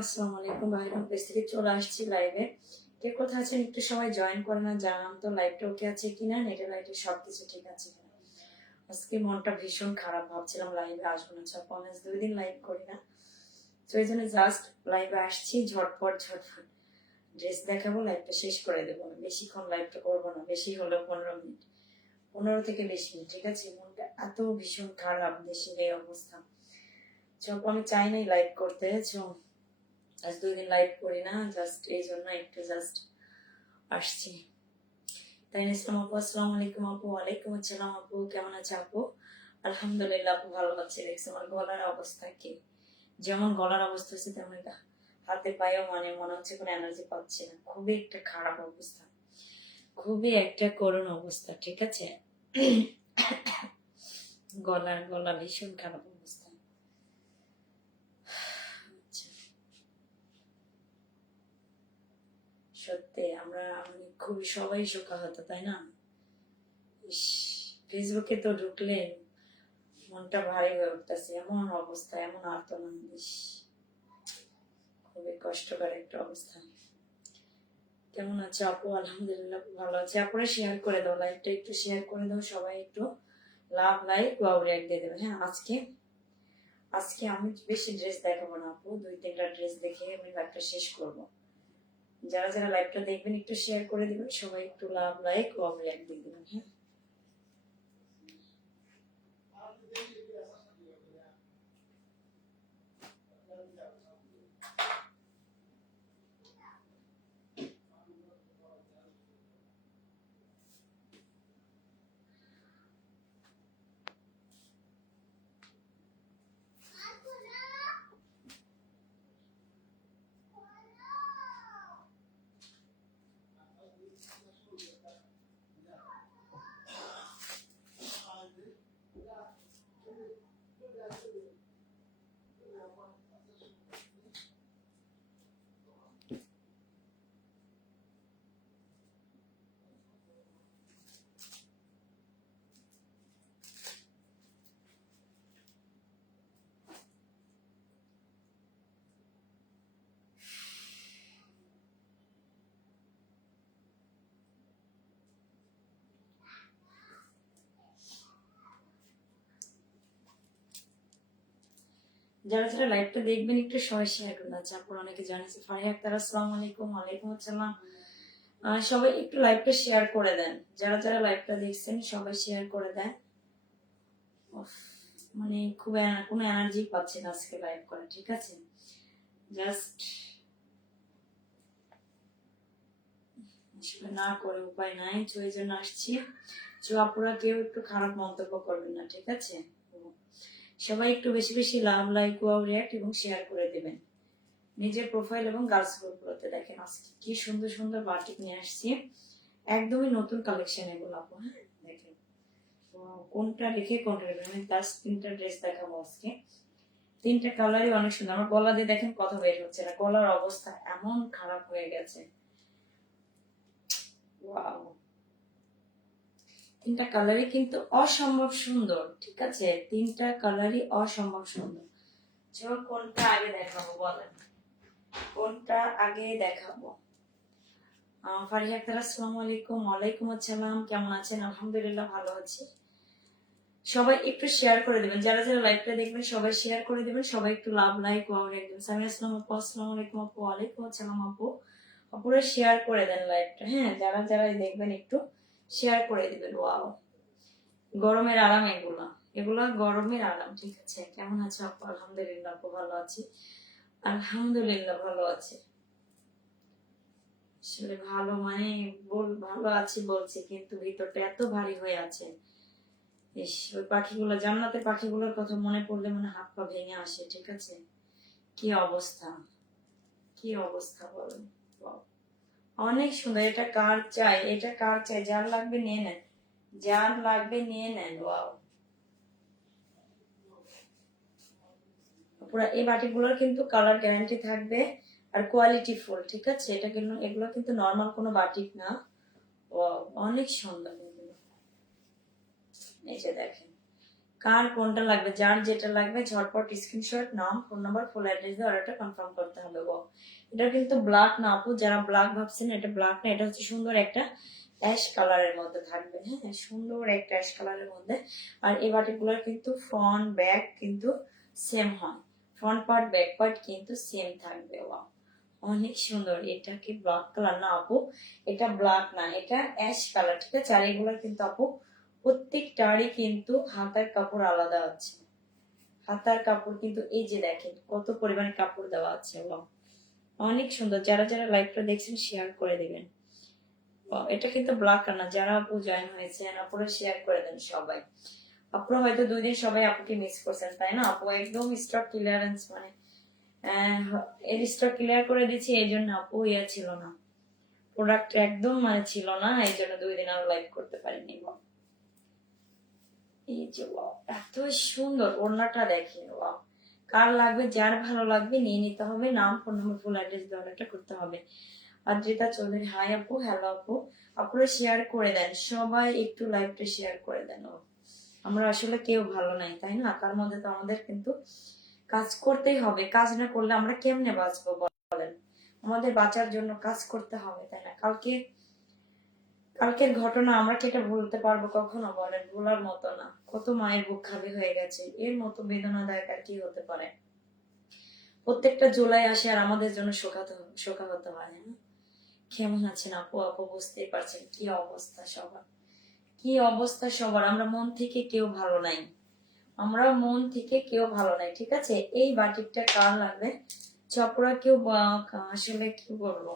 আসসালামু আলাইকুম। বাহির পেজ থেকে চলে আসছি লাইভে। কে কোথায় আছেন একটু সবাই জয়েন করে না, জানান তো লাইভটা ওকে আছে কিনা, নেটে লাইটে সবকিছু ঠিক আছে কিনা। আজকে মনটা ভীষণ খারাপ, ভাবছিলাম লাইভে আসবো না, 2 দিন লাইভ করি না, তো এই জন্য জাস্ট লাইভে আসছি। ঝটপট ড্রেস দেখাবো, লাইভটা শেষ করে দেবো। বেশিক্ষণ লাইভটা করবো না, বেশি হলেও 15 মিনিট, 15 থেকে 20 মিনিট, ঠিক আছে। মনটা এত ভীষণ খারাপ, দেশের এই অবস্থা। আমি চাই নাই লাইভ করতে, আজ 2 দিন লাইভ করি না, জাস্ট এই জন্য একটু জাস্ট আসছি। তাই ইসলাম আপু, আসসালামু আলাইকুম আপু। ওয়ালাইকুম আসসালাম আপু, কেমন আছে আপু? আলহামদুলিল্লাহ আপু, ভালো আছে। দেখছি আমার গলার অবস্থা কি, যেমন গলার অবস্থা হচ্ছে তেমন হাতে পায়েও মনে হচ্ছে কোনো এনার্জি পাচ্ছি না। খুবই একটা খারাপ অবস্থা, খুবই একটা করুণ অবস্থা, ঠিক আছে। গলা ভীষণ খারাপ অবস্থা। সত্যি আমরা খুবই সবাই শোকাহত, তাই না? ফেসবুকে তো ঢুকলে মনটা ভারী হয়ে উঠতেছে, এমন অবস্থা, এমন আর্তনাদ, খুবই কষ্টকর একটা অবস্থা। কেমন আছে আপু? আলহামদুলিল্লাহ ভালো আছে। আপনারা শেয়ার করে দাও, লাইভটা একটু শেয়ার করে দাও, সবাই একটু লাভ লাইক ওয়াও রিঅ্যাক্ট দিয়ে দেবেন। হ্যাঁ, আজকে আমি বেশি ড্রেস দেখাবো না আপু, 2-3টা ড্রেস দেখে আমি লাইভটা শেষ করব। যারা যারা লাইভটা দেখবেন একটু শেয়ার করে দিবেন, সবাই একটু লাভ লাইক ওয়াও রিঅ্যাক্ট দিয়ে দেবেন। হ্যাঁ, যারা যারা লাইভটা দেখবেন একটু সবাই শেয়ার করুন। আচ্ছা, আপনারা অনেকে জানিয়েছে। ফারিয়া আক্তার, আসসালামু আলাইকুম। ওয়ালাইকুম আসসালাম। সবাই একটু লাইভটা শেয়ার করে দেন, যারা যারা লাইভটা দেখছেন সবাই শেয়ার করে দেন। মানে খুব কোনো এনার্জি পাচ্ছি না আজকে লাইভ করা, ঠিক আছে। জাস্ট না করে উপায় নাই, তো এই জন্য আসছি। আপুরা কেউ একটু খারাপ মন্তব্য করবেন না, ঠিক আছে। সবাই একটু বেশি বেশি লাভ লাইক ওয়াও রিঅ্যাক্ট এবং শেয়ার করে দেবেন নিজের প্রোফাইল এবং গার্লস গ্রুপগুলোতে। দেখেন আজকে কি সুন্দর সুন্দর বাটিক নিয়ে আসছি, একদমই নতুন কালেকশন এগুলো আপু। হ্যাঁ, দেখেন কোনটা রেখে কোনটা রেখে আমি 3টা ড্রেস দেখাবো আজকে। 3টা কালারই অনেক সুন্দর। আমার গলা দিয়ে দেখেন কথা বের হচ্ছে না, গলার অবস্থা এমন খারাপ হয়ে গেছে। ওয়াও, 3টা কালারই কিন্তু অসম্ভব সুন্দর, ঠিক আছে। 3টা কালারই অসম্ভব সুন্দর। কোনটা আগে দেখাবো বলেন, কোনটা আগে দেখাবো? ফারিয়া আক্তার, আসসালামু আলাইকুম। ওয়ালাইকুম আসসালাম, কেমন আছেন? আলহামদুলিল্লাহ ভালো আছি। সবাই একটু শেয়ার করে দেবেন, যারা যারা লাইভটা দেখবেন সবাই শেয়ার করে দেবেন, সবাই একটু লাভ লাইক ওয়াও একদম। সামিয়া আসসালাম আপু, আসসালামু আলাইকুম আপু। ওয়ালাইকুম আসসালাম আপু। আপুরা শেয়ার করে দেন লাইভটা। হ্যাঁ, যারা যারা দেখবেন একটু শেয়ার করে দিবেন। ওয়াও, গরমের আরাম এগুলা, এগুলা গরমের আরাম, ঠিক আছে। কেমন আছে আপু? আলহামদুলিল্লাহ আপু ভালো আছি, আলহামদুলিল্লাহ ভালো আছি। আসলে ভালো মানে ভালো আছি বলছি, কিন্তু ভিতরটা এত ভারী হয়ে আছে। ওই পাখিগুলো, জান্নাতের পাখিগুলোর কথা মনে পড়লে মানে হাত পা ভেঙে আসে, ঠিক আছে। কি অবস্থা, কি অবস্থা বলেন। অনেক সুন্দর। এটা কার চাই, এটা কার চাই, যার লাগবে নিয়ে নেন, যার লাগবে নিয়ে নেন। ওয়াও, পুরো এই বাটিগুলোর কিন্তু কালার গ্যারান্টি থাকবে আর কোয়ালিটি ফুল, ঠিক আছে? এটা কিন্তু, এগুলো কিন্তু নর্মাল কোনো বাটিক না। ওয়াও, অনেক সুন্দর এগুলো। এই যে দেখেন, কার কোনটা লাগবে, যার যেটা লাগবে ঝটপট স্ক্রিনশট, নাম, ফোন নাম্বার, ফুল অ্যাড্রেস দিয়ে অর্ডারটা কনফার্ম করতে হবে। ও, এটা কিন্তু ব্ল্যাক না আপু, যারা ব্ল্যাক ভাবছেন এটা ব্ল্যাক না, এটা হচ্ছে সুন্দর একটা অ্যাশ কালারের মধ্যে থাকবে। হ্যাঁ, সুন্দর একটা অ্যাশ কালারের মধ্যে। আর এই বাটিগুলোর কিন্তু ফ্রন্ট ব্যাক কিন্তু সেম হয়, ফ্রন্ট পার্ট ব্যাক পার্ট কিন্তু সেম থাকবে। ওয়াও, অনেক সুন্দর। এটা কি ব্ল্যাক কালার না আপু? এটা ব্ল্যাক না, এটা অ্যাশ কালার, ঠিক আছে? আর এগুলো কিন্তু আপু প্রত্যেকটারই কিন্তু হাতার কাপড় আলাদা আছে। হাতার কাপড় কিন্তু এই যে দেখেন কত পরিমাণ কাপড় দেওয়া আছে। অনেক সুন্দর। যারা যারা লাইভটা দেখছেন শেয়ার করে দিবেন। এটা কিন্তু ব্ল্যাক না, যারা আপু জয়েন হয়েছে আপুরা শেয়ার করে দেন সবাই। আপুরা হয়তো 2 দিন সবাই আপুকে মিস করছেন, তাই না আপু? একদম স্টক ক্লিয়ারেন্স, মানে এর স্টক ক্লিয়ার করে দিচ্ছি, এই জন্য আপু ইয়া ছিল না, প্রোডাক্ট একদম মানে ছিল না, এই জন্য 2 দিন আরো লাইভ করতে পারিনি। এই যে ওয়াও, এত সুন্দর ওড়নাটা দেখেন। ওয়াও, কার লাগবে, যার ভালো লাগবে নিয়ে নিতে হবে, নাম, ফোন নম্বর, ফুল অ্যাড্রেস দিয়ে অর্ডারটা করতে হবে। আদ্রিতা চৌধুরী, হাই আপু, হ্যালো আপু। আপনারা শেয়ার করে দেন সবাই, একটু লাইভটা শেয়ার করে দেন। আমরা আসলে কেউ ভালো নাই, তাই না? তার মধ্যে তো আমাদের কিন্তু কাজ করতেই হবে, কাজ না করলে আমরা কেমনে বাঁচবো বলেন? আমাদের বাঁচার জন্য কাজ করতে হবে, তাই না? কালকের ঘটনা আমরা কি এটা ভুলতে পারবো কখনো বলেন? ভোলার মতো না। কত মায়ের বুক খালি হয়ে গেছে, এর মতো বেদনাদায়ক আর কি হতে পারে? প্রত্যেকটা জুলাই আসে আর আমাদের জন্য শোকাহত হয়। হ্যাঁ, কেমন আছেন আপু? আপু বুঝতেই পারছেন কি অবস্থা সবার, কি অবস্থা সবার। আমরা মন থেকে কেউ ভালো নাই, আমরা মন থেকে কেউ ভালো নাই, ঠিক আছে? এই বাটিকটা কার লাগবে চপরা কেউ আসলে কি বলবো,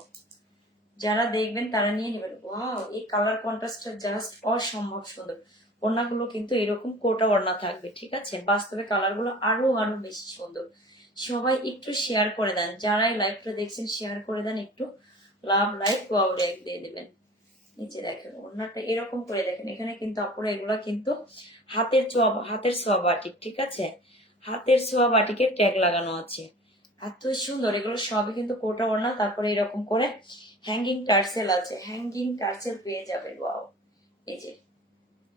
যারা দেখবেন তারা নিয়ে নেবেন। ওয়াও, এই কালার কন্ট্রাস্টটা জাস্ট অসম্ভব সুন্দর। ওড়নাগুলো কিন্তু এরকম কোটা ওড়না থাকবে, ঠিক আছে? বাস্তবে কালার গুলো আরো আরো বেশি সুন্দর। সবাই একটু শেয়ার করে দেন, যারা এই লাইভটা দেখছেন শেয়ার করে দেন একটু, লাভ লাইক ওয়াও লাইক দিয়ে দিবেন। নিচে দেখেন ওড়নাটা এরকম করে দেখেন, এখানে কিন্তু আপনারা এগুলা কিন্তু হাতের ছোঁয়া বাটিক, ঠিক আছে? হাতের ছোঁয়া বাটিকের ট্যাগ লাগানো আছে। এত সুন্দর, এগুলো সবই কিন্তু কোটা ওড়না। তারপরে এরকম করে হ্যাঙ্গিং টার্সেল আছে, হ্যাঙ্গিং টার্সেল পেয়ে যাবেন। ওয়াও, এই যে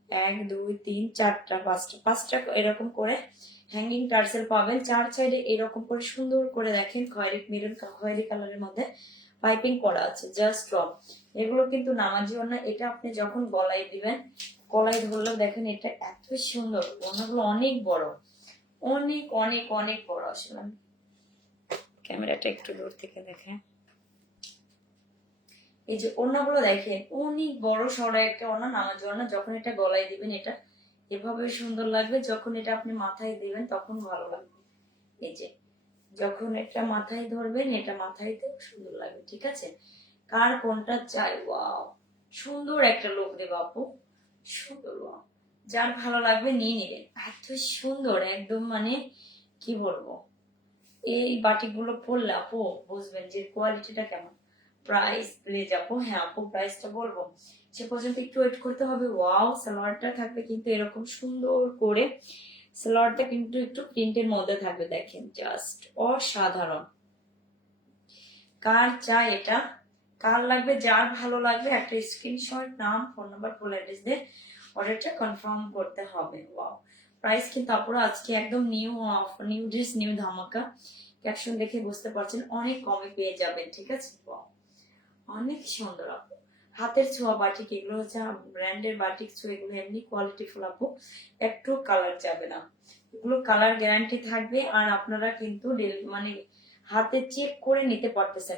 1 2 3 4 5টা এরকম করে হ্যাঙ্গিং টার্সেল পাবেন। 4 সাইডে এরকম করে সুন্দর করে দেখেন খয়েরি কালারের মধ্যে পাইপিং করা আছে, জাস্ট ড্রপ। এগুলো কিন্তু নামাজি ওড়না, এটা আপনি যখন গলায় দিবেন, গলায় ধরলেও দেখেন এটা এত সুন্দর। ওড়নাগুলো অনেক বড়, অনেক অনেক অনেক বড়। আসলে ক্যামেরাটা একটু দূর থেকে দেখেন, এই যে ওড়নাগুলো দেখেন অনেক বড় সড়ো একটা ওড়না, নামাজি ওড়না। যখন এটা গলায় দিবেন এটা এভাবে সুন্দর লাগবে, যখন এটা আপনি মাথায় দিবেন তখন ভালো লাগবে। এই যে যখন এটা মাথায় ধরবেন, এটা মাথায় দিও সুন্দর লাগবে, ঠিক আছে? কার কোনটা চাই? ওয়াও, সুন্দর একটা লুক দেব আপু, সুন্দর। ওয়াও, যার ভালো লাগবে নিয়ে নিবেন। এত সুন্দর একদম, মানে কি বলবো, এই বাটিগুলো পরলে আপু বুঝবেন যে কোয়ালিটিটা কেমন। প্রাইস প্লিজ আপু, হ্যাঁ আপু প্রাইসটা বলবো, সে পর্যন্ত একটু ওয়েট করতে হবে। ওয়াও, সালোয়ারটা থাকবে কিন্তু এরকম সুন্দর করে, সালোয়ারটা কিন্তু একটু প্রিন্টের মধ্যে থাকবে, দেখেন জাস্ট অসাধারণ। কার চাই এটা, কার লাগবে, যার ভালো লাগবে একটা স্ক্রিনশট, নাম, ফোন নাম্বার, ফুল অ্যাড্রেস দিয়ে অর্ডারটা কনফার্ম করতে হবে। ওয়াও, প্রাইস কিন্তু আপুরা আজকে একদম নিউ ড্রেস নিউ ধামাকা, ক্যাপশন দেখে বুঝতে পারছেন অনেক কমে পেয়ে যাবেন, ঠিক আছে? ওয়াও, অনেক সুন্দর আপু। হাতের ছোঁয়া বাটিক, এগুলো হচ্ছে ব্র্যান্ডের বাটিক ছোঁয়া, এগুলো এমনি কোয়ালিটি ফুল আপু, একটু কালার যাবে না, এগুলো কালার গ্যারান্টি থাকবে। আর আপনারা কিন্তু মানে হাতে চেক করে নিতে পারতেছেন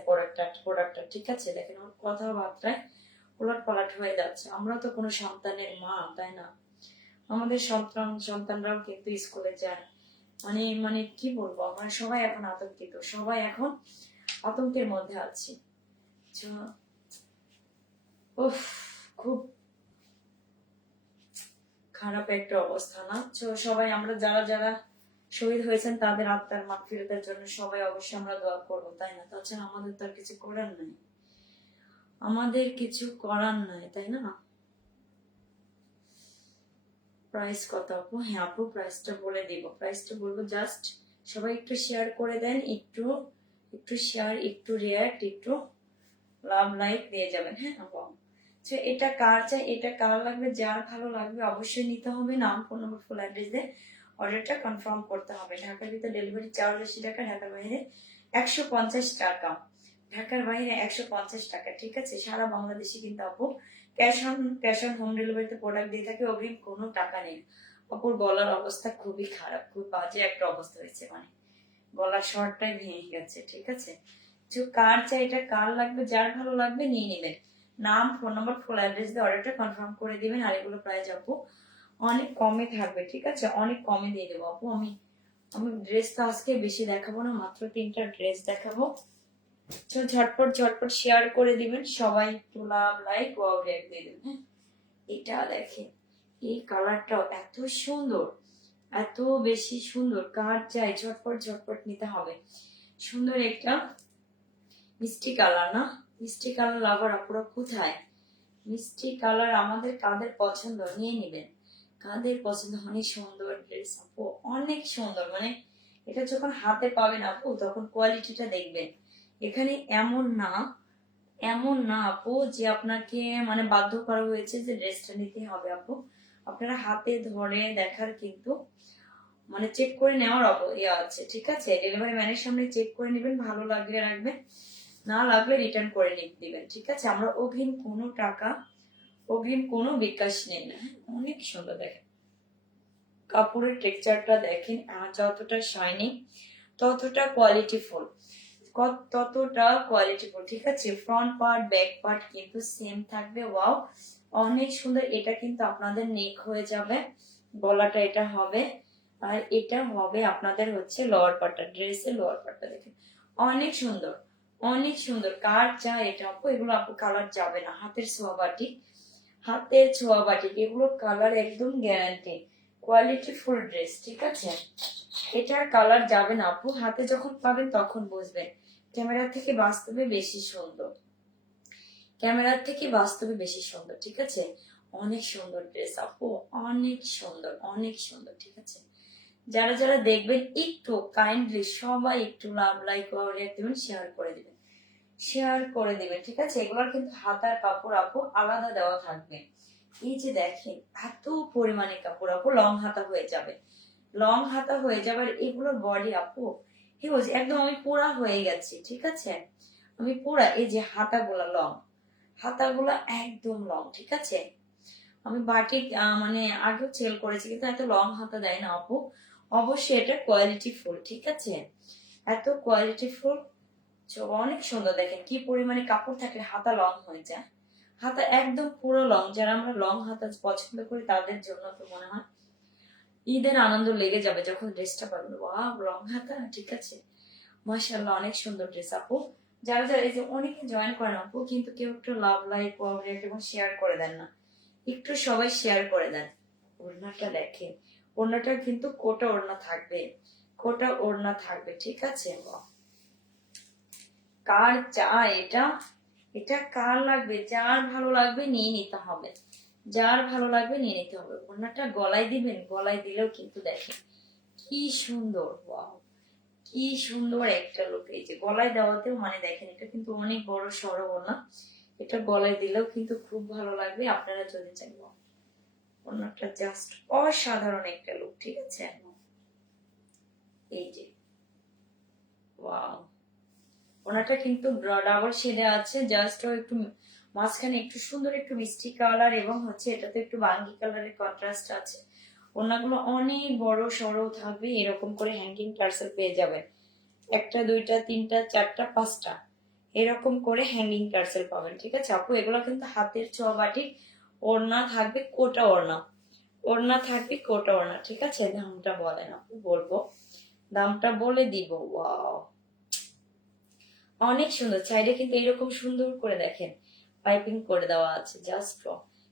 প্রোডাক্টটা, ঠিক আছে? দেখেন আমার কথাবার্তায় উলট পালট হয়ে যাচ্ছে। আমরা তো কোনো সন্তানের মা, তাই না? আমাদের সন্তানরাও কিন্তু স্কুলে যায়, মানে মানে কি বলবো, আমরা সবাই এখন আতঙ্কিত, সবাই এখন আতঙ্কের মধ্যে আছি। উফ, খুব খারাপ একটা অবস্থা না? সবাই আমরা যারা যারা শহীদ হয়েছেন তাদের আত্মার মাগফিরাতের জন্য সবাই অবশ্যই আমরা দোয়া করবো, তাই না? তাছাড়া আমাদের তো আর কিছু করার নেই। আমাদের কিছু করার নাই, তাই না? প্রাইস কত আপু? হ্যাঁ আপু, প্রাইসটা বলে দিব, প্রাইসটা বলবো, জাস্ট সবাই একটু শেয়ার করে দেন, একটু একটু শেয়ার, একটু রিয়াক্ট, একটু লাভ লাইক দিয়ে যাবেন। হ্যাঁ আপু, আচ্ছা এটা কার চাই, এটা কার লাগবে, যার ভালো লাগবে অবশ্যই নিতে হবে। নাম, ফোন নম্বর, ফুল অ্যাড্রেস দিয়ে অর্ডারটা কনফার্ম করতে হবে। ঢাকার ভিতরে ডেলিভারি চার্জ 80 টাকা, ঢাকার বাইরে 150 টাকা, ঢাকার বাইরে 150 টাকা, ঠিক আছে? সারা বাংলাদেশে কিন্তু আপু ক্যাশ অন হোম ডেলিভারিতে প্রোডাক্ট দিয়ে থাকে, অগ্রিম কোনো টাকা নেই। আপুর গলার অবস্থা খুবই খারাপ, খুব বাজে একটা অবস্থা হয়েছে, মানে গলার স্বরটাই ভেঙে গেছে, ঠিক আছে? তো কার চাই, এটা কার লাগবে, যার ভালো লাগবে নিয়ে নেবেন। নাম, ফোন নাম্বার, ফুল অ্যাড্রেস দিয়ে অর্ডারটা কনফার্ম করে দিবেন। আর এগুলো প্রাইস আপু অনেক কমে থাকবে, ঠিক আছে? অনেক কমে দিয়ে দেবো আপু। আমি আমি ড্রেস তো আজকে বেশি দেখাবো না, মাত্র 3টা ড্রেস দেখাবো। তো ঝটপট ঝটপট শেয়ার করে দিবেন সবাই, একটু লাভ লাইক ওয়াও রিঅ্যাক্ট দিয়ে দেবেন। হ্যাঁ, এটা দেখেন, এই কালারটাও এত সুন্দর, এত বেশি সুন্দর। কার চাই ঝটপট ঝটপট নিতে হবে। সুন্দর একটা মিষ্টি কালার, না? মিষ্টি কালার লাভার আপুরা কোথায়? মিষ্টি কালার আমাদের কাদের পছন্দ নিয়ে নেবেন, কাদের পছন্দ? অনেক সুন্দর ড্রেস আপু, অনেক সুন্দর, মানে এটা যখন হাতে পাবেন আপু তখন কোয়ালিটিটা দেখবেন। এখানে এমন না আপু যে আপনাকে মানে বাধ্য করা হয়েছে যে ড্রেসটা নিতে হবে আপু। আপনারা হাতে ধরে দেখার কিন্তু মানে চেক করে নেওয়ার আছে, ঠিক আছে? ডেলিভারি ম্যানের সামনে চেক করে নেবেন, ভালো লাগলে রাখবেন, না লাগলে রিটার্ন করে দিবেন, ঠিক আছে? আমরা অগ্রিম কোনো বিকাশ নেই না। অনেক সুন্দর দেখেন কাপড়ের টেক্সচারটা, দেখেন যতটা শাইনিং ততটা কোয়ালিটিফুল, ঠিক আছে? ফ্রন্ট পার্ট ব্যাক পার্ট কিন্তু সেম থাকবে। ওয়াও, অনেক সুন্দর। এটা কিন্তু আপনাদের নেক হয়ে যাবে, গলাটা এটা হবে, আর এটা হবে আপনাদের হচ্ছে লোয়ার পার্টটা, ড্রেসের লোয়ার পার্টটা। দেখেন অনেক সুন্দর, অনেক সুন্দর। কার চা এটা আপু? এগুলো আপু কালার যাবে না, হাতের ছোঁয়া বাটিক, এগুলো কালার একদম গ্যারান্টি, কোয়ালিটি ফুল ড্রেস, ঠিক আছে? এটার কালার যাবে না আপু, হাতে যখন পাবেন তখন বুঝবেন ক্যামেরা থেকে বাস্তবে বেশি সুন্দর, ঠিক আছে? অনেক সুন্দর ড্রেস আপু, অনেক সুন্দর, অনেক সুন্দর, ঠিক আছে? যারা যারা দেখবেন একটু কাইন্ডলি সবাই একটু লাভ লাইক দিবেন, শেয়ার করে দিবেন, ঠিক আছে? এগুলোর কিন্তু হাতার কাপড় আপু আলাদা দেওয়া থাকবে। এই যে দেখেন এত পরিমাণে কাপড় আপু, লং হাতা হয়ে যাবে, আর এগুলোর বডি আপু হিউজ, একদম আমি পুরা হয়ে গেছি, ঠিক আছে? আমি পুরা, এই যে হাতাগুলা একদম লং, ঠিক আছে? আমি বাটিক মানে আগেও সেল করেছি, কিন্তু এত লং হাতা দেয় না আপু। অবশ্যই এটা কোয়ালিটি ফুল, ঠিক আছে? এত কোয়ালিটি ফুল, অনেক সুন্দর। দেখেন কি পরিমাণে কাপড় থাকলে হাতা লং হয়ে যায়, হাতা একদম পুরো লং। যারা আমরা লং হাতা পছন্দ করি তাদের জন্য তো মনে হয় ঈদের আনন্দ লেগে যাবে যখন ড্রেসটা পাবেন। ওয়াও, লং হাতা, ঠিক আছে? মাশাআল্লাহ, অনেক সুন্দর ড্রেস আপু। যারা যারা এই যে অনেকে জয়েন করেন আপু, কিন্তু কেউ একটু লাভ লাইক এবং শেয়ার করে দেন না, একটু সবাই শেয়ার করে দেন। ওড়নাটা দেখেন, ওড়নাটা কিন্তু কোটা ওড়না থাকবে, ঠিক আছে? কার চা এটা, এটা কার লাগবে, যার ভালো লাগবে নিয়ে নিতে হবে, ওড়নাটা গলায় দিবেন, গলায় দিলেও কিন্তু দেখেন কি সুন্দর। ওয়াও, কি সুন্দর একটা লুক। এই যে গলায় দেওয়াতেও মানে দেখেন এটা কিন্তু অনেক বড় সড়ো ওড়না, এটা গলায় দিলেও কিন্তু খুব ভালো লাগবে। আপনারা যদি চান, ওড়নাটা জাস্ট অসাধারণ একটা লুক, ঠিক আছে? এই যে ওয়াও, ওনাটা কিন্তু ডাবল শেডে আছে, জাস্ট একটু মাঝখানে একটু সুন্দর একটু মিষ্টি কালার, এবং হচ্ছে এটাতে একটু বাঙ্গি কালারের কন্ট্রাস্ট আছে। ওনাগুলো অনেক বড় সড়ো থাকবে, এরকম করে হ্যাঙ্গিং টার্সেল পেয়ে যাবেন, 1টা 2টা 3টা 4টা 5টা এরকম করে হ্যাঙ্গিং টার্সেল পাবেন, ঠিক আছে আপু? এগুলো কিন্তু হাতের ছোঁয়া বাটিক, ওড়না থাকবে কোটা ওড়না, ঠিক আছে? দামটা বলেন আপু, দামটা বলে দিব। ওয়াও, অনেক সুন্দর। সাইডে কিন্তু এরকম সুন্দর করে দেখেন পাইপিং করে দেওয়া আছে, জাস্ট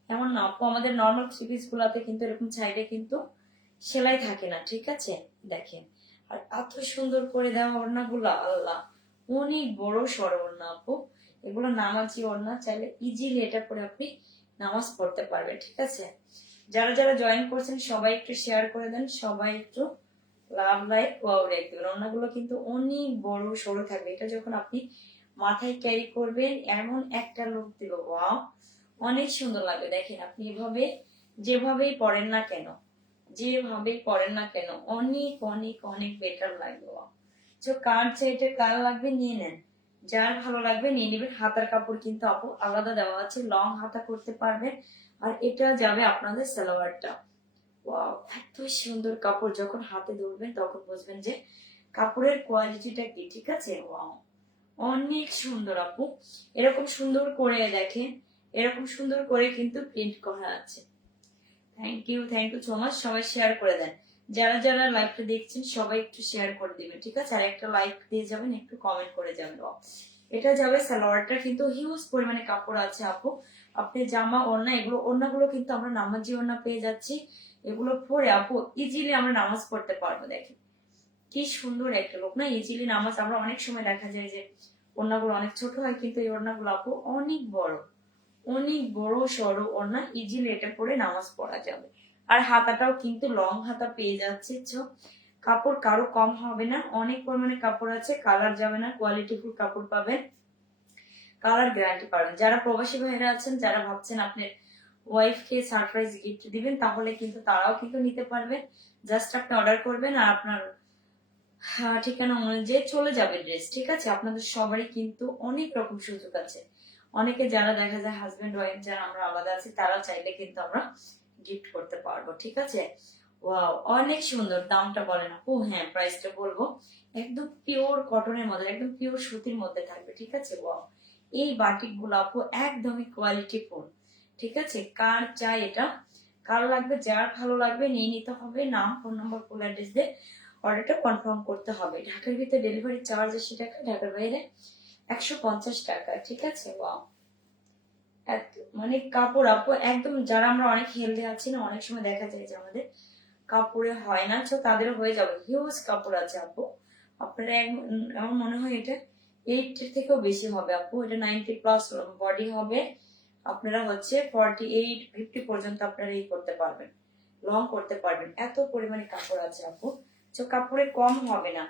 এমন না আপু, আমাদের নর্মাল থ্রি পিস গুলাতে কিন্তু এরকম সাইডে কিন্তু সেলাই থাকে না, ঠিক আছে? দেখেন, আর এত সুন্দর করে দেওয়া ওড়না গুলা, আল্লাহ, অনেক বড় সড়ো ওড়না আপু, এগুলো নামাজি ওড়না, চাইলে ইজিলি এটা পরে আপনি নামাজ পড়তে পারবেন। ঠিক আছে, যারা যারা জয়েন করছেন সবাই একটু শেয়ার করে দেন, সবাই একটু লাভ লাইক ওয়াও লাইক দেবেন। ওড়নাগুলো কিন্তু অনেক বড় সরু থাকবে, এটা যখন আপনি মাথায় ক্যারি করবেন এমন একটা লুক দিল, ওয়াও অনেক সুন্দর লাগবে। দেখেন আপনি এভাবে যেভাবেই পরেন না কেন, যেভাবেই পরেন না কেন অনেক অনেক অনেক বেটার লাগবে। তো কার চাইতে কার লাগবে নিয়ে নেন, যার ভালো লাগবে নিয়ে নেবেন। হাতার কাপড় কিন্তু আপু আলাদা দেওয়া আছে, লং হাতা করতে পারবেন। আর এটা যাবে আপনাদের সালোয়ারটা। ওয়াও এত সুন্দর কাপড়, যখন হাতে ধরবেন তখন বুঝবেন যে কাপড়ের কোয়ালিটিটা কি। ঠিক আছে, ওয়াও অনেক সুন্দর আপু। এরকম সুন্দর করে দেখেন, এরকম সুন্দর করে কিন্তু প্রিন্ট করা আছে। Thank you so much. সবাই শেয়ার করে দেন, যারা যারা লাইভটা দেখছেন সবাই একটু শেয়ার করে দিবেন। ঠিক আছে, আর একটা লাইক দিয়ে যাবেন, একটু কমেন্ট করে যাবেন। এটা যাবে সালোয়ারটা, কিন্তু হিউজ পরিমাণে কাপড় আছে আপু। আপনি জামা ওড়না, এগুলো ওড়নাগুলো কিন্তু আমরা নামাজি ওড়না পেয়ে যাচ্ছি। এগুলো পরে আপু ইজিলি আমরা নামাজ পড়তে পারবো। দেখেন কি সুন্দর একটা লোক না, ইজিলি নামাজ। আমরা অনেক সময় দেখা যায় যে ওড়নাগুলো অনেক ছোট হয়, কিন্তু এই ওড়নাগুলো আপু অনেক বড়, অনেক বড় সড়ো ওড়না, ইজিলি এটা পরে নামাজ পড়া যাবে। আর হাতাটাও কিন্তু লং হাতা পেয়ে যাচ্ছে। কাপড় কারো কম হবে না, অনেক পরিমাণে কাপড় আছে, কালার যাবে না, কোয়ালিটিফুল কাপড় পাবেন, কালার গ্যারান্টি পাবেন। যারা প্রবাসী ভাইরা আছেন, যারা ভাবছেন আপনার ওয়াইফকে সারপ্রাইজ গিফট দিবেন, তাহলে কিন্তু তারাও কিন্তু নিতে পারবেন। জাস্ট আপনি অর্ডার করবেন আর আপনার ঠিকানা অনুযায়ী চলে যাবে ড্রেস। ঠিক আছে, আপনাদের সবারই কিন্তু অনেক রকম সুযোগ আছে। অনেকে যারা দেখা যায় হাজবেন্ড ওয়াইফ যারা আমরা আলাদা আছি, তারা চাইলে কিন্তু আমরা গিফট করতে পারবো। ঠিক আছে, ওয়াও অনেক সুন্দর। দামটা বলেন আপু? হ্যাঁ, প্রাইসটা বলবো। একদম পিওর কটনের মধ্যে, একদম পিওর সুতির মধ্যে থাকবে। ঠিক আছে, ওয়াও এই বাটিক গুলো আপু একদমই কোয়ালিটি ফুল। ঠিক আছে, কার চাই এটা, কার লাগবে, যার ভালো লাগবে নিয়ে নিতে হবে। নাম, ফোন নম্বর, ফুল অ্যাড্রেস দিয়ে অর্ডারটা কনফার্ম করতে হবে। ঢাকার ভিতরে ডেলিভারি চার্জ 80 টাকা, ঢাকার বাইরে 150 টাকা। ঠিক আছে, ওয়াও মানে কাপড় আপু একদম, যারা আমরা অনেক হেলদি আছি না, অনেক সময় দেখা যায় যে আমাদের কাপড়ে হয় না, তো তাদেরও হয়ে যাবে। হিউজ কাপড় আছে আপু। আপনারা আমার মনে হয় এটা 8 থেকেও বেশি হবে আপু, এটা 90+ বডি হবে। আপনারা হচ্ছে 48 50 পর্যন্ত আপনারা এই করতে পারবেন, লং করতে পারবেন। এত পরিমাণে কাপড় আছে আপু, তো কাপড়ে কম হবে না।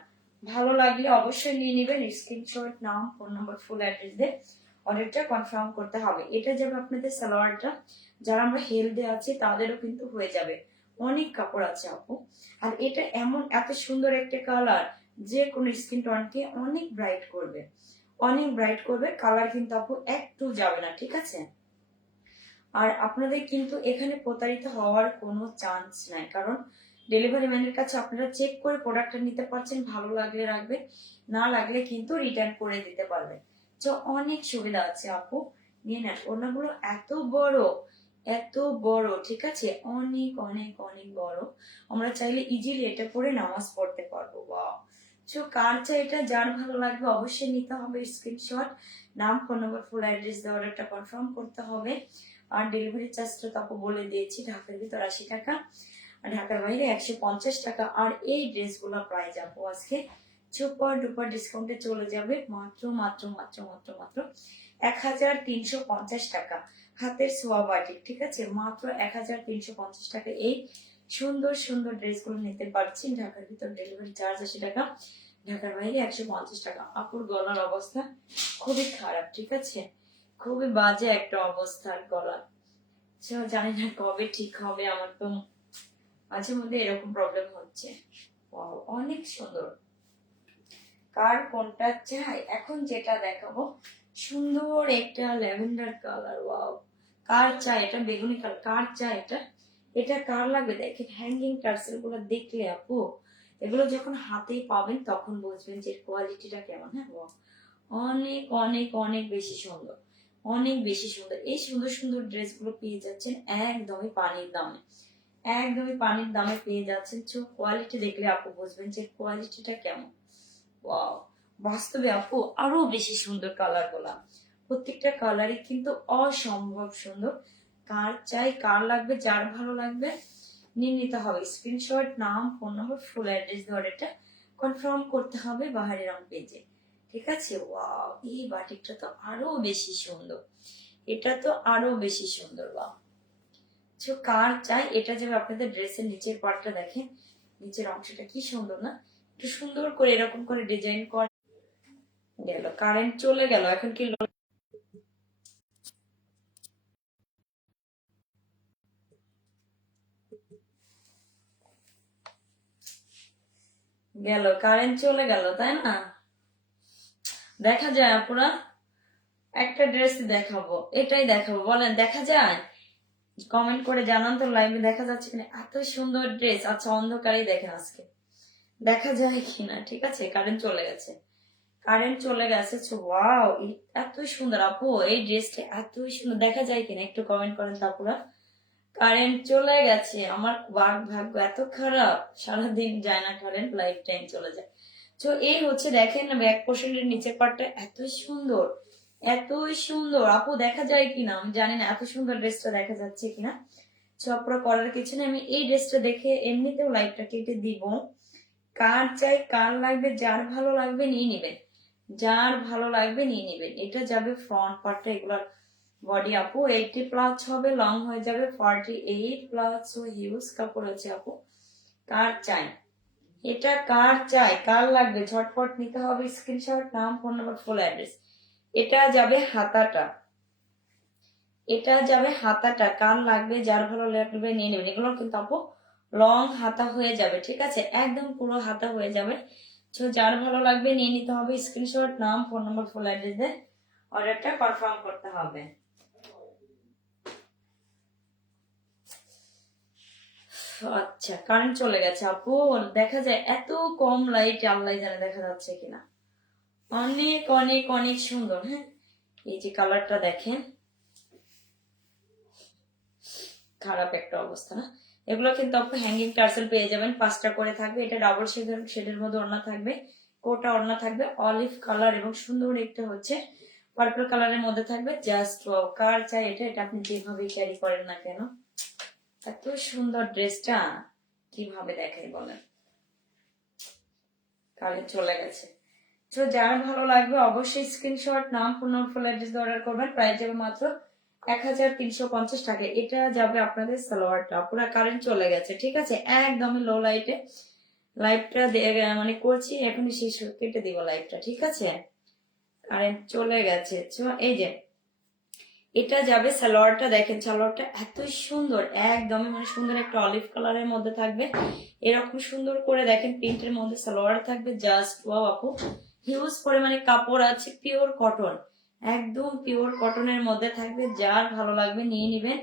ভালো লাগলে অবশ্যই নিয়ে নেবেন। স্ক্রিনশট, নাম, ফোন নাম্বার, ফুল অ্যাড্রেস দিয়ে অর্ডারটা কনফার্ম করতে হবে। এটা যাবে আপনাদের সালোয়ারটা, যারা আমরা হেলদি আছি তাদেরও কিন্তু হয়ে যাবে। অনেক কাপড় আছে আপু। আর এটা এমন এত সুন্দর একটা কালার, যে কোনো স্কিন টোনকে অনেক ব্রাইট করবে, অনেক ব্রাইট করবে। কালার কিন্তু আপু একটু যাবে না। ঠিক আছে, আর আপনাদের কিন্তু এখানে প্রতারিত হওয়ার কোনো চান্স নাই, কারণ ডেলিভারি ম্যানের কাছে আপনারা চেক করে প্রোডাক্টটা নিতে পারছেন। ভালো লাগলে রাখবেন, না লাগলে কিন্তু রিটার্ন করে দিতে পারবেন। তো অনেক সুবিধা আছে আপু, নিয়ে নেন। ওড়নাগুলো এত বড়, এত বড়। ঠিক আছে, অনেক অনেক অনেক বড়। আমরা চাইলে ইজিলি এটা পরে নামাজ পড়তে পারবো। ওয়াও, তো কার চাই এটা, যার ভালো লাগবে অবশ্যই নিতে হবে। স্ক্রিনশট, নাম, ফোন নম্বর, ফুল অ্যাড্রেস দিয়ে অর্ডারটা কনফার্ম করতে হবে। আর ডেলিভারি চার্জটা তো আপু বলে দিয়েছি, ঢাকার ভিতর 80 টাকা, আর ঢাকার বাইরে 150 টাকা। আর এই ড্রেসগুলো প্রাইস আপু আজকে সুপার ডুপার ডিসকাউন্টে চলে যাবে মাত্র মাত্র মাত্র মাত্র মাত্র 1350 টাকা। হাতের সোয়া বাটিক। ঠিক আছে, মাত্র 1350 টাকা এই সুন্দর সুন্দর ড্রেসগুলো নিতে পারছি। ঢাকার ভিতর ডেলিভারি চার্জ 80 টাকা, ঢাকার বাইরে 150 টাকা। আপুর গলার অবস্থা খুবই খারাপ। ঠিক আছে, খুবই বাজে একটা অবস্থার গলা, জানি না কবে ঠিক হবে। আমার তো মাঝে মধ্যে এরকম প্রবলেম হচ্ছে। অনেক সুন্দর। কার কোনটা চাই, এখন যেটা দেখাবো সুন্দর একটা ল্যাভেন্ডার কালার। ওয়াও, কার চাই এটা, বেগুনি কালার, কার চাই এটা, এটা কার লাগবে। দেখেন হ্যাঙ্গিং টার্সেল গুলো দেখলে আপু, এগুলো যখন হাতে পাবেন তখন বুঝবেন যে কোয়ালিটিটা কেমন। হ্যাঁ, অনেক অনেক অনেক বেশি সুন্দর, অনেক বেশি সুন্দর। এই সুন্দর সুন্দর ড্রেসগুলো পেয়ে যাচ্ছেন একদমই পানির দামে, একদমই পানির দামে পেয়ে যাচ্ছেন। কোয়ালিটি দেখলে আপু বুঝবেন যে কোয়ালিটিটা কেমন। ওয়াও, বাস্তবে আপু আরো বেশি সুন্দর কালার গুলা, প্রত্যেকটা কালারই কিন্তু অসম্ভব সুন্দর। কার চাই, কার লাগবে, যার ভালো লাগবে নিয়ে নিতে হবে। স্ক্রিনশট, নাম, ফোন নম্বর, ফুল অ্যাড্রেস দিয়ে অর্ডারটা কনফার্ম করতে হবে বাহারি রং পেজে। ঠিক আছে। ওয়াও, এই বাটিকটা তো আরো বেশি সুন্দর, এটা তো আরো বেশি সুন্দর। ওয়াও, কার চাই এটা যাবে আপনাদের ড্রেসের নিচের পার্টটা দেখেন, নিচের অংশটা কি সুন্দর না, একটু সুন্দর করে এরকম করে ডিজাইন করা গেল। কারেন্ট চলে গেল, এখন কি গেল? কারেন্ট চলে গেল, তাই না? দেখা যায় আপুরা, একটা ড্রেস দেখাবো, এটাই দেখাবো, বলেন দেখা যায়? কমেন্ট করে জানান তো লাইভে দেখা যাচ্ছে কিনা। এত সুন্দর ড্রেস। আচ্ছা, অন্ধকারেই দেখেন আজকে দেখা যায় কিনা। ঠিক আছে, কারেন্ট চলে গেছে, কারেন্ট চলে গেছে। ওয়াও, এত সুন্দর আপু, এই ড্রেসটা এত সুন্দর, দেখা যায় কিনা একটু কমেন্ট করেন তো আপুরা। কারেন্ট চলে গেছে, আমার ভাগ্য এত খারাপ, সারাদিন যায় না কারেন্ট, লাইফ টাইম চলে যায়। তো এই হচ্ছে দেখেন না, ব্যাক পোর্শনের নিচের পার্টটা এত সুন্দর, এতই সুন্দর আপু, দেখা যায় কিনা আমি জানি না, এত সুন্দর ড্রেসটা দেখা যাচ্ছে কিনা। চপড়া করার কিছু না, আমি এই ড্রেসটা দেখে এমনিতেও লাইভটা কেটে দিব। কার চাই, কার লাগবে, যার ভালো লাগবে নিয়ে নিবেন, যার ভালো লাগবে নিয়ে নিবেন। এটা যাবে ফ্রন্ট পার্টটা, এগুলার বডি আপু 80+ হবে, লং হয়ে যাবে 48+। হিউজ কাপড় আছে আপু। কার চাই, এটা কার চাই, কার লাগবে ঝটপট নিতে হবে, স্ক্রিনশট, নাম, ফোন নাম্বার, ফুল অ্যাড্রেস। এটা যাবে হাতাটা, এটা যাবে হাতাটা, কার লাগবে, যার ভালো লাগবে নিয়ে নেবেন। এগুলো কিন্তু আপু লং হাতা হয়ে যাবে, ঠিক আছে, একদম পুরো হাতা হয়ে যাবে। তো যার ভালো লাগবে নিয়ে নিতে হবে, স্ক্রিনশট, নাম, ফোন নাম্বার, ফুল অ্যাড্রেস দিয়ে অর্ডারটা কনফার্ম করতে হবে। আচ্ছা, কারেন্ট চলে গেছে আপু, দেখা যায় এত কম লাইট, আল্লাহ জানে দেখা যাচ্ছে কিনা। অনেক অনেক অনেক সুন্দর। হ্যাঁ, এই যে কালারটা দেখেন, খারাপ একটা অবস্থা না। এগুলো কিন্তু আপনি হ্যাঙ্গিং টার্সেল পেয়ে যাবেন, 5টা করে থাকবে। এটা ডাবল শেডের মধ্যে ওড়না থাকবে, কোটা ওড়না থাকবে অলিভ কালার, এবং সুন্দর একটা হচ্ছে পার্পল কালারের মধ্যে থাকবে। জাস্ট ওয়াও, কার চাই এটা, এটা আপনি যেভাবে ক্যারি করেন না কেন, এত সুন্দর ড্রেসটা কিভাবে দেখাই বলেন। কারেন্ট চলে গেছে। তো যার ভালো লাগবে অবশ্যই স্ক্রিনশট, নাম, phone number, full address order করবেন। প্রাইস যাবে মাত্র 1350 টাকা। এটা যাবে আপনাদের সালোয়ারটা। পুরো কারেন্ট চলে গেছে, ঠিক আছে, একদমই লো লাইটে লাইভটা মানে করছি, এখনই শেষ কেটে দিব লাইভটা, ঠিক আছে। কারেন্ট চলে গেছে। এই যে এটা যাবে সালোয়ারটা, দেখেন সালোয়ারটা এত সুন্দর, একদমই মানে সুন্দর একটা অলিভ কালারের মধ্যে থাকবে, এরকম সুন্দর করে দেখেন প্রিন্টের মধ্যে সালোয়ার থাকবে। জাস্ট ওয়াও আপু, হিউজ পরিমাণে কাপড় আছে, পিওর কটন, একদম পিওর কটনের মধ্যে থাকবে। যার ভালো লাগবে নিয়ে নিবেন,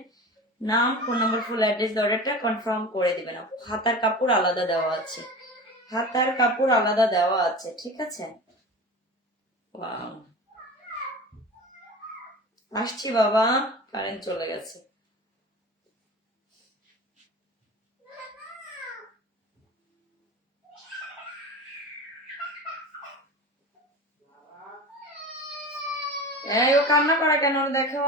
নাম, ফোন নাম্বার, ফুল অ্যাড্রেস অর্ডারটা কনফার্ম করে দিবেন আপু। হাতার কাপড় আলাদা দেওয়া আছে, হাতার কাপড় আলাদা দেওয়া আছে, ঠিক আছে। ওয়াও, আসছি বাবা, কারেন্ট চলে গেছে। এই ও কান্না করে কেন, দেখো।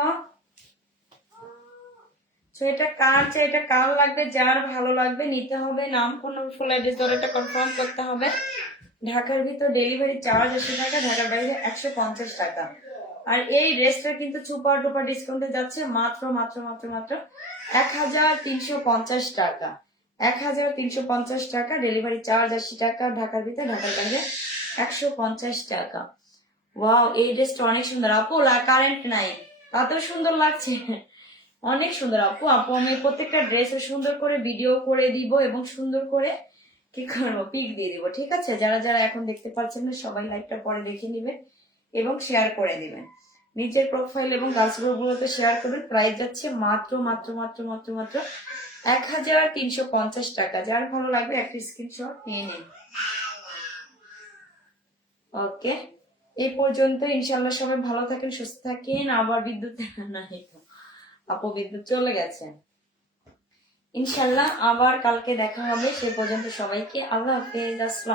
এটা কার চাই, এটা কার লাগবে, যার ভালো লাগবে নিতে হবে, নাম, ফোন নাম্বার, ফুল অ্যাড্রেস ধরে কনফার্ম করতে হবে। ঢাকার ভিতর ডেলিভারি চার্জ 80 টাকা, ঢাকার বাইরে 150 টাকা। আর এই ড্রেসটা কিন্তু সুপার ডুপার ডিসকাউন্টে যাচ্ছে মাত্র মাত্র মাত্র মাত্র 1350 টাকা। 1350 টাকা, ডেলিভারি চার্জ 80 টাকা, ঢাকার ভিতরে, ঢাকার বাইরে 150 টাকা। ওয়াও, এই ড্রেসটা অনেক সুন্দর আপু, কারেন্ট নাই, এত সুন্দর লাগছে, অনেক সুন্দর আপু। আপু আমি প্রত্যেকটা ড্রেস সুন্দর করে ভিডিও করে দিব, এবং সুন্দর করে কি করবো পিক দিয়ে দিব, ঠিক আছে। যারা যারা এখন দেখতে পাচ্ছেন না সবাই লাইভটা পরে দেখে নিবেন এবং শেয়ার করে দিবেন, নিজের প্রোফাইল এবং গাছ গ্রুপগুলোতে শেয়ার করবেন। প্রাইস যাচ্ছে মাত্র মাত্র মাত্র মাত্র মাত্র 1350 টাকা। যার ভালো লাগবে একটা স্ক্রিনশট নিয়ে নিন। ওকে, এই পর্যন্ত। ইনশাল্লাহ সবাই ভালো থাকেন, সুস্থ থাকেন। আবার বিদ্যুৎ নাই তো আপু, বিদ্যুৎ চলে গেছে। ইনশাল্লাহ আবার কালকে দেখা হবে, সে পর্যন্ত সবাইকে আল্লাহ হাফেজ, আসসালাম।